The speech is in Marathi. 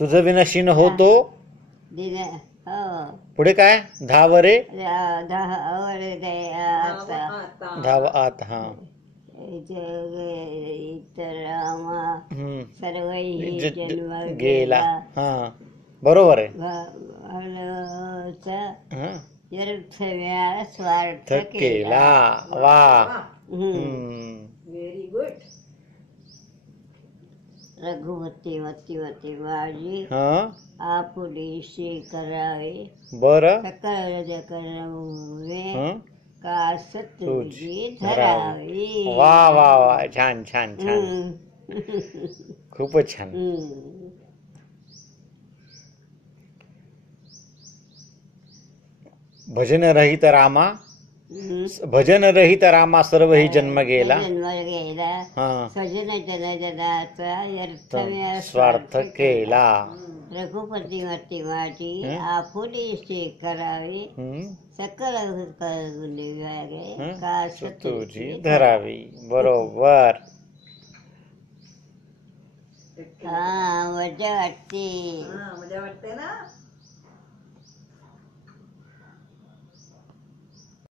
तुझं विनाशी न होतो दिन हो पुढे काय धावरे धाव आत हा इतर सर्व जन्म गेला हा बरोबर आहे हा स्वार्थ केला वा व्हेरी गुड रघुपती मती माझी आपुलेशी करावे बर सकळ जगमुळे कास तुझी धरावी वा वा वा छान छान छान खूपच छान भजन रहित रामा भजन रहित रामा सर्व ही जन्म गेला सजन जन जनाचा स्वार्थ केला रघुपती मती माझी आपुलेशी करावी सकल कास तुझी धरावी बरोबर मजा वाटते मजा वाटते ना